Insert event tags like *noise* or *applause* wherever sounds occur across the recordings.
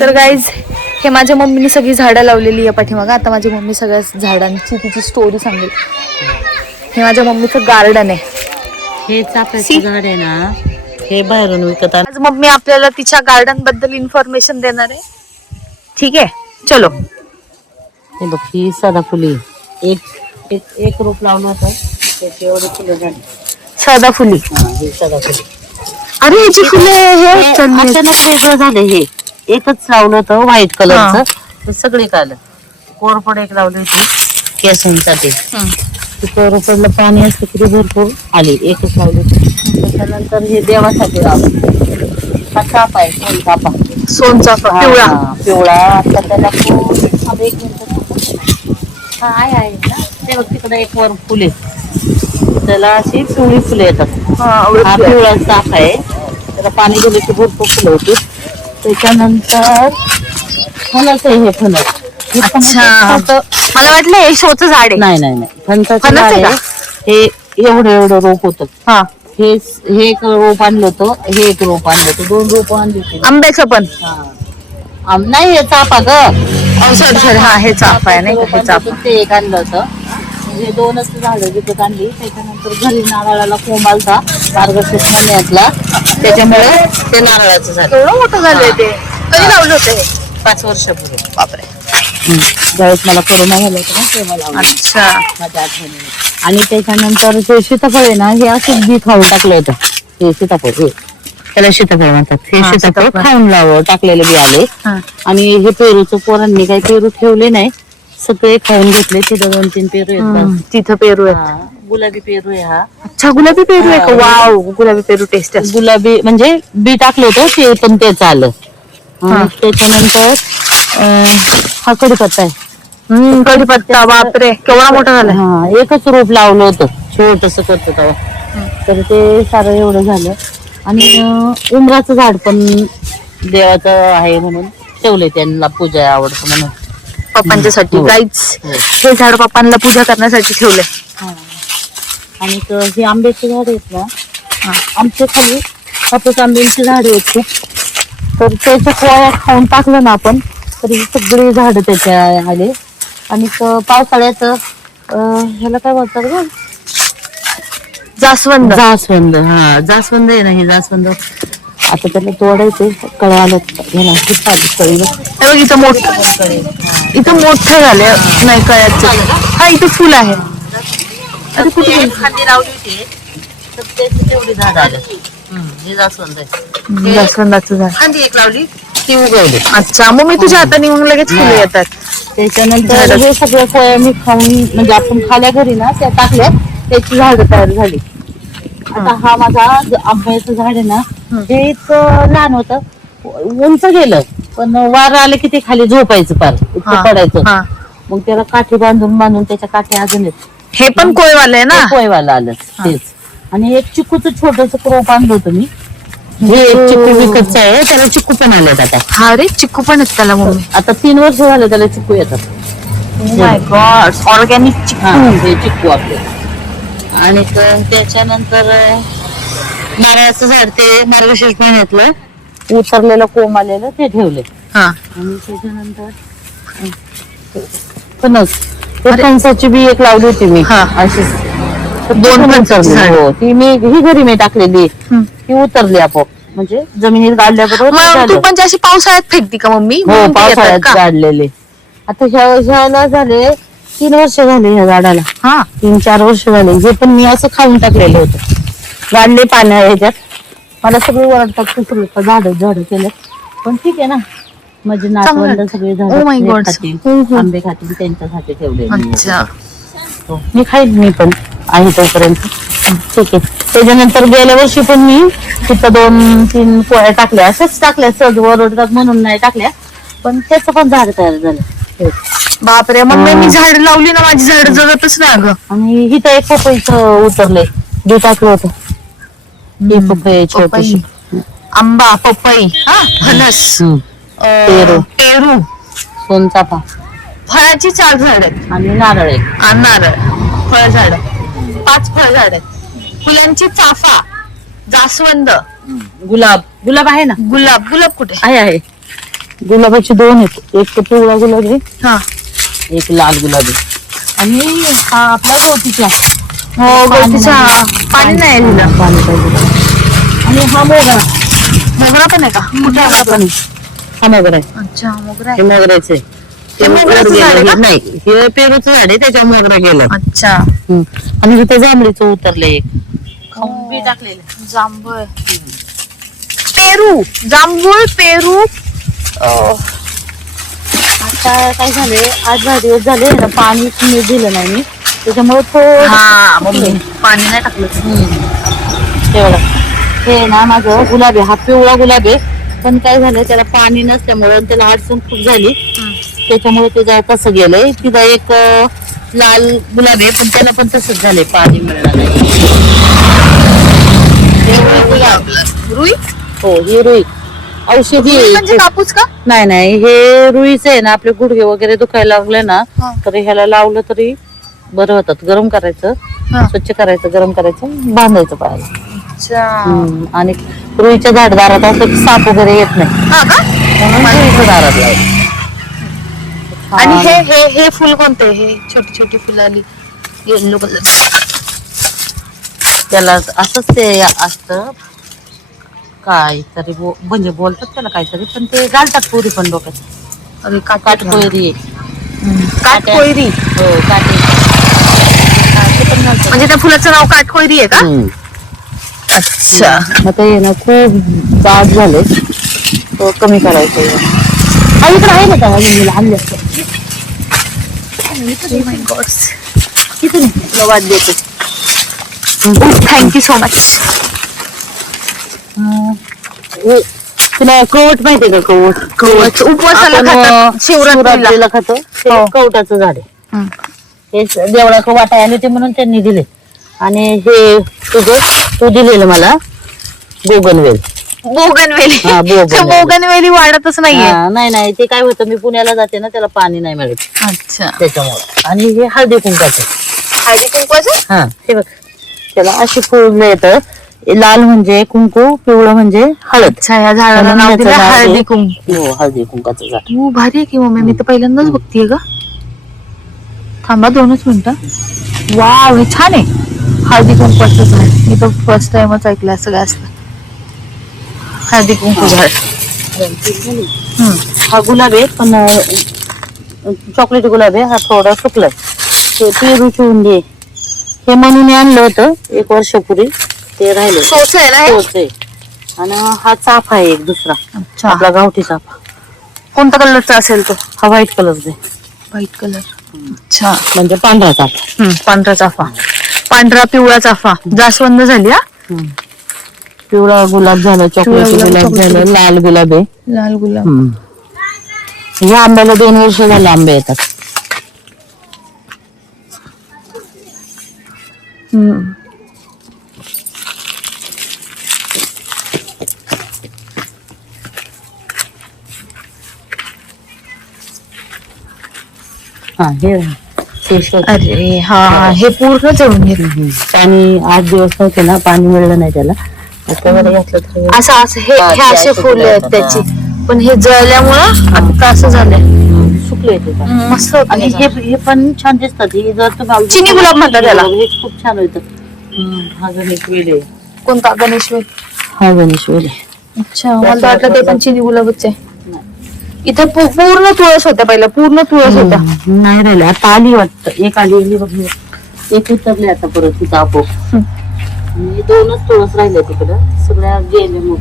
तर गाईज हे माझ्या मम्मीने सगळी झाडं लावलेली आहे पाठीमागं. आता माझी मम्मी सगळ्या झाडांची तिची स्टोरी सांगेल. हे माझ्या मम्मीचं गार्डन आहे. हे चाफ्याचं झाड आहे ना हे बाहेरून विकत आज मम्मी आपल्याला तिच्या गार्डनबद्दल इन्फॉर्मेशन देणार आहे. ठीक आहे? चलो. हे बघ ही सदाफुली. एक एक एक रोप लावलं होतं. त्याचे एवढे फुलं झाली. साधा फुली. हा, ही सदाफुली. अरे याची फुले हे. अचानक वेगळं झालं हे. एकच लावलं होतं व्हाईट कलरचं ते सगळे काल. कोरपड एक लावली होती. केसांसाठी. ते कोरपडलं पाणी असतं किती भरपूर आली. एकच लावली होती. त्याच्यानंतर हे देवासाठी लावलं. हा चापा आहे सोन चापा. सोनचाफा पिवळा. पिवळा. आता त्याला खूप एक मिनिट हा आहे ना. ते बघ तिकडे एक वर फुले. त्याला अशी पिवळी फुले येतात. हा. पिवळा चाफ आहे. त्याला पाणी दिलं की भरपूर फुलं होती त्याच्यानंतर फणस आहे हे फणस. हे अच्छा. मला वाटलं हे शोचं झाड आहे. नाही नाही नाही. फणसाचं फणस झाड आहे आहे. हे एवढं एवढं रोप होतं. हा. हे हे एक रोप आणलं होतं. हे एक रोप आणलं होतं. दोन रोप आणली होती. आंब्याचं पण. हा. आम- नाही हे चापा ग सॉरी सॉरी हा हे चाफा आहे नाही का? हे चाफा ते एक आणलं होतं. हे दोनच झाडं विकत आणली त्याच्यानंतर घरी नारळाला कोंब आलता. मार्गशीर्ष महिन्यातला त्याच्यामुळे ते नारळाचं झालं. एवढं मोठं झालंय ते. कधी लावलं होतं हे? पाच वर्षापूर्वी. बापरे. ज्यावेळेस मला कोरोना झाला होता ना तेव्हा लावलं. अच्छा. माझ्या आठवणीने आणि त्याच्यानंतर ते सीताफळ आहे ना हे असं बी खाऊन टाकलं होतं. हे सीताफळ हे. त्याला सीताफळ म्हणतात. हे हा, सीताफळ सीताफळ. खाऊन लाव टाकलेले बी आले हा. आणि हे पेरूचं पोरांनी काही पेरू ठेवले नाही. सगळे खाऊन घेतले. तिथं दोन तीन पेरू आहेत बस. तिथं पेरू आहे हा, गुलाबी पेरू आहे हा. अच्छा गुलाबी पेरू आहे का? हा. वाव गुलाबी पेरू टेस्ट असतो. गुलाबी म्हणजे बी टाकलं होतं ते पण तेच आलं हा. त्याच्यानंतर अं, हा कडीपत्ता आहे. हम्म कढीपत्ता बापरे केवढा मोठा झालाय. हा एकच रोप लावलं होतं छोटस करत तेव्हा. तर ते सारं एवढं झालं. आणि अं, उंबराचं झाड पण देवाचं आहे म्हणून ठेवले त्यांना पूजा आवडतं म्हणून. पप्पांच्यासाठी हो. गाईच हो. हे झाड पप्पांना पूजा करण्यासाठी ठेवलंय. आणि हे आंब्याची झाड आहेत ना हा. आमच्या खाली हापूस आंब्याची झाडे खूप तर त्याच्या पोळ्या खाऊन टाकलं ना आपण तर ही सगळी झाडं त्याच्या आले. आणि पावसाळ्यात ह्याला काय बोलतात ग? जास्वंद. जास्वंद हा जास्वंद आहे ना हे जास्वंद. आता त्याला तोडायचं कळ्या ह्याला आली कळी बघ. हे बघ इथं मोठं. इथं मोठं झालंय नाही कळ्याचं हा इथं फुल आहे. अरे कुठे गेली? लावली होती तर त्याची तेवढी झाड आलं हे जास्वंद आहे जास्वंदाचं झाड खांदी एक लावली ती उगवली अच्छा मग मी तुझ्या हाताने मग लगेच फुलं. येतात त्याच्यानंतर. हे सगळं फळं मी खाऊन म्हणजे आपण खाल्या घरी ना त्या टाकल्या. त्याची झाडं तयार झाली. आता हा माझा ज- आंब्याचं झाड आहे ना हे इतकं लहान होतं. उंच गेलं. पण वारं आलं की ते खाली झोपायचं पार. इतकं हा, पडायचं. हा. मग त्याला काठी बांधून बांधून त्याच्या काठी अजून आहेत. हे पण कोयवाले आहे ना? पोयवाला आलं तेच. आणि एक चिकूचं छोटस क्रोप आणलं होतं मी. हे एक चिकू. विकतचं आहे त्याला चिकू पण आलेत आता. हा रे चिक्कू पण आहेत त्याला मम्मी. आता तीन वर्ष झालं त्याला चिकू येतात. माय गॉड ऑर्गॅनिक हा, चिक्कू हे चिकू आपले. आणि त- त्याच्यानंतर अं, नारळाचं झाड ते मार्गशीर्ष महिन्यातलं उतरलेलं कोंब आलेलं ते ठेवले. हा. आणि त्याच्यानंतर अं, फणस. ते फणसाची बी एक लावली होती मी. हा. अशी दोन फणसाची झाडं. हो ती मी ही घरी मी टाकलेली. ती उतरली आपोआप. म्हणजे जमिनीत गाडल्याबरोबर ते मग तू झालं. म्हणजे अशी पावसाळ्यात फेकती का मम्मी? हो म्हणून ते येतात पावसाळ्यात का? गाडलेले. आता ह्या ह्याला झाले तीन वर्ष झाले ह्या झाडाला. हा. तीन चार वर्ष झाले. हे पण मी असं खाऊन टाकलेलं होतं. गाडले पाण्या ह्याच्यात. मला सगळे वरडतात तू सगळं झाड झाड केलं. पण ठीक आहे ना. माझे नातवंड चांगलं. सगळे Oh my God. खातील. आंबे खातील त्यांच्यासाठी ठेवले मी. अच्छा. हो. मी खाईन मी पण. आहे तोपर्यंत. ठीक आहे. त्याच्यानंतर गेल्या वर्षी पण मी तिथं दोन तीन पोळ्या टाकल्या. अशाच टाकल्या सहज वरडतात म्हणून नाही टाकल्या. पण त्याचं पण झाड तयार झालं. हे. बापरे मम्मी मी झाड लावली ना माझी झाड जगतच ना ग आणि इथं एक पपईचं उतरलंय. बी टाकलं होतं. हे पपई छोटीशी. आंबा पपई. हा फणस. हम्म. अं, पेरू. पेरू. सोनचाफा फळाची चार झाड आहेत. आणि नारळ एक. आणि नारळ. फळ झाड पाच फळ झाड आहेत. फुलांची चाफा जास्वंद. गुलाब. गुलाब आहे ना? गुलाब. गुलाब कुठे? आहे आहे. गुलाबाचे दोन आहेत. एक तर पिवळा गुलाबी हा. एक लाल गुलाबी आणि हा आपला गवतीचा. हो गवतीचा. पाणी नाही दिलं पाणी पाहिजे. आणि हा मोगरा. मोगरा पण आहे का? कुठे आहे पण हा मोगरा आहे अच्छा मोगरा हे आहे मोगऱ्याचं. आहे ते मोगऱ्याचं वर झाड आहे गेलं. का? नाही हे पेरूचं झाड आहे त्याच्या मोगरा गेला. अच्छा. आणि इथे जांभळीचं उतरले खाऊन बी टाकलेलं. जांभूळ. पेरू. जांभूळ पेरू. अं, आता काय झाले आठ दहा दिवस झाले ना पाणी मी दिलं नाही. मी त्याच्यामुळे थोडं हा मम्मी. पाणी नाही टाकलं. तेवढं. हे ना माझं गुलाबी हा पिवळा गुलाबी आहे. पण काय झालं त्याला पाणी नसल्यामुळे त्याला अडचण खूप झाली. त्याच्यामुळे ते तसं गेलंय. तिथं एक लाल गुलाबी आहे, पण त्याला पण तसंच झालंय. पाणी मिळणार नाही. हे रुई? हो ही रुई. औषधी. म्हणजे कापूस का? नाही नाही हे रुईच आहे ना आपले गुडघे वगैरे दुखायला लागले ना. तर ह्याला लावलं तरी बरं होतात. गरम करायचं. स्वच्छ करायचं गरम करायचं बांधायचं पायाला हम्म. आणि रुईच्या झाडदारात असं की साप वगैरे येत नाही. हा का? म्हणून रुईच्या दारात. आणि. हे. हे हे फुल कोणते? हे छोटी छोटी फुलं आली. येल्लो कलर त्याला असंच ते असतं. काय तरी बो- म्हणजे बोलतात त्याला काहीतरी पण ते घालतात पोरी पण डोक्यात. अरे काट काटकोयरी आहे. काट. कोयरी? हो काटे. पण घालतात. म्हणजे त्या फुलाचं नाव काटकोयरी आहे का? हम्म. अच्छा. आता ये ना खूप दाट झाले. तो कमी करायचं आहे. हा इकडे आहे ना का अजून मला आणले वाट देते. थँक्यू सो मच हे, तुला कवट माहितीये का कवट? कवच उपवासाला खातात, शिवरात्रीला. खातो. हो. कवटाचं झाड आहे. हे देवळा वाटा आले ते म्हणून त्यांनी दिले. आणि हे तुझं तू दिलेलं मला. गोगनवेल बोगनवेली. हा, *laughs* बोगनवेली. वाढतच नाहीये. हा, नाही नाही ते काय होतं मी पुण्याला जाते ना त्याला पाणी नाही मिळत. अच्छा. त्याच्यामुळे. आणि हे हळदी कुंकाचं हळदी कुंकवाचं? हा हे बघ. त्याला अशी फुलं येतं लाल म्हणजे कुंकू पिवळं म्हणजे हळद. अच्छा या झाडाला नाव दिलं नाव आहे- हळदी कुंकू. हो हळदी कुंकाचं झाड. हो भारी आहे की मम्मी. मी तर पहिल्यांदाच बघतीये ग. थांबा दोनच मिनिटं. वाव हे छान आहे. हळदी कुंकवाचं झाड मी तर फर्स्ट टाइमच ऐकलं असं काय असतं हळदी कुंकू झाड. हा गुलाब आहे पण चॉकलेटी गुलाब आहे. हा थोडा सुकलाय. ते पेरूची उंडी आहे हे म्हणून मी आणलं होतं एक वर्षापूर्वी. ते राहिले आहे हे? आणि हा चाफा आहे एक दुसरा. आपला गावठी चाफा. कोणत्या कलरचा असेल तो? हा व्हाईट कलरचा व्हाईट कलर अच्छा. म्हणजे पांढरा चाफा. पांढरा चाफा. पांढरा पिवळा चाफा जास्वंद झाली हा. पिवळा गुलाब झाला चॉकलेटी गुलाब, गुलाब लाल गुलाब आहे लाल गुलाब हम्म. ह्या आंब्याला दोन वर्ष झाले आंबे येतात हम्म. हा हे. अरे हा हे पूर्ण चढून गेलं. हम्म. पाणी आठ दिवस नव्हते ना पाणी मिळलं नाही त्याला. असं असं हे हा, असे फुलं आहेत त्याची. पण हे जळल्यामुळं आता असं झालंय. सुकले ते. मस्त होतं आणि हे हे पण छान दिसतात. हे जर तुम्ही चिनी गुलाब म्हणतात त्याला. हे खूप छान होतं. हा गणेश वेल. कोणता गणेश वेल? हा गणेश वेल आहे. अच्छा मला वाटलं ते पण चिनी गुलाबच आहे. इथं पू- पूर्ण तुळस होत्या पहिला पूर्ण तुळस होत्या. नाही राहिले आता आली वाटतं. एक आली आली बघ. एक उतरले आता परत तिथं आपोआप. दोनच तुळस राहिले तिकडं सगळ्या गेले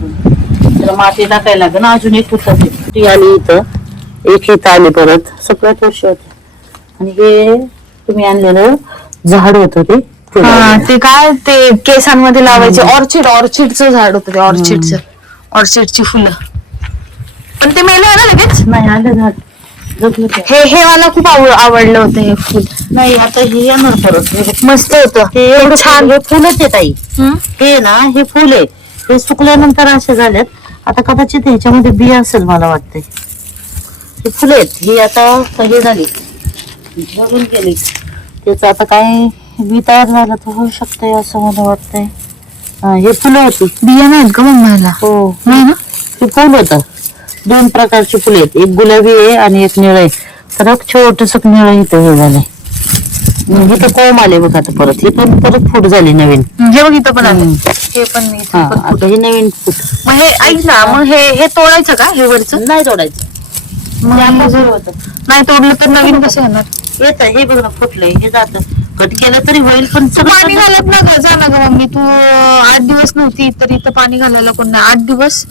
तर माती टाकायला लागेल ना अजून एक उतरली. ती आली इथं एक इथं आली परत. सगळ्यात वर्ष होते. आणि हे तुम्ही आणलेलं झाड होतं ते हा. ते काय ते केसांमध्ये लावायचे. ऑर्चिड ऑर्चिडचं झाड होतं ते ऑर्चिडचं ऑर्चिडची फुलं. पण ते मेलं ना लगेच? नाही आलं झाड जगलं ते. हे हे मला खूप आवड आवडलं होतं हे फुल. नाही आता हे येणार परत. हे. मस्त होतं. ते एवढं छान. हे फुलच आहे ताई. हम्म? हे ना हे फुल आहे. हे सुकल्यानंतर असे झालेत. आता कदाचित ह्याच्यामध्ये बी असेल मला वाटतंय. हे फुले आहेत. ही आता हे झाली. बघून गेली त्याचं आता काय बी तयार झालं तर होऊ शकतंय असं मला वाटतंय. हा, हे फुलं होती. बिया नाहीत का मम्माला हो. नाही ना? हे फुल होतं. दोन प्रकारची फुले आहेत. एक गुलाबी आहे आणि एक निळ आहे. तर छोटस निळ इथं हे झालंय. इथं कोंब आले बघ आता परत. हे पण परत फूट झाली नवीन. हे बघ इथं पण आलं. हे पण हा. आता हे नवीन फूट. मग हे ऐक ना मग हे हे तोडायचं का हे वरचं? नाही तोडायचं. मग जर होतं. नाही तोडलं तर नवीन कसं येणार येत हे बघ ना फुटलंय हे जात. कट केलं तरी होईल पण पाणी घालत ना ग जा ना ग मम्मी. तू आठ दिवस नव्हती तर इथं पाणी घालायला कोण नाही. आठ दिवस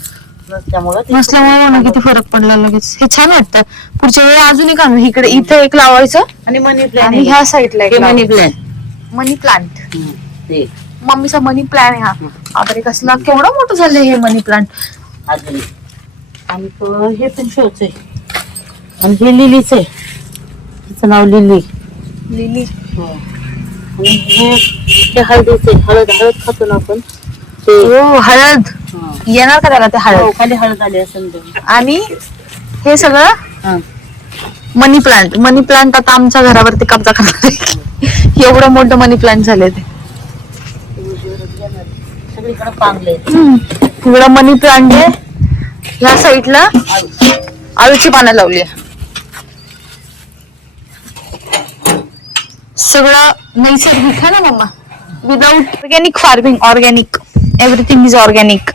नसल्यामुळं नसल्यामुळे मला किती फरक पडला लगेच. हे छान वाटतं. पुढच्या वेळी अजून एक आणू इकडे इथे एक लावायचं आणि मनी आणि प्लॅन ह्या साईडला एक मनी. प्लॅन मनी प्लांट ते. मम्मीचा मनी प्लॅन हा. बापरे कसला केवढं मोठं झालं हे मनी प्लांट अजून. आणि तो हे पण शोच आहे. आणि हे लिलीच आहे. तिचं नाव लिली. लिली. आणि हे हे हळदीच आहे. हळद हळद खातो ना आपण. ते ओ हळद. हा. येणार का त्याला ते हो, हळद खाली हळद आली असेल. आणि हे सगळं हा. मनी प्लांट. मनी प्लांट आता आमच्या घरावरती कब्जा करणार आहे. एवढं मोठं मनी प्लांट झाले ते. सगळीकडे पांगले. इकडं मनी प्लांट आहे. ह्या साईडला आळूची पानं लावली सगळं नैसर्गिक आहे ना mamma without organic farming organic everything is organic.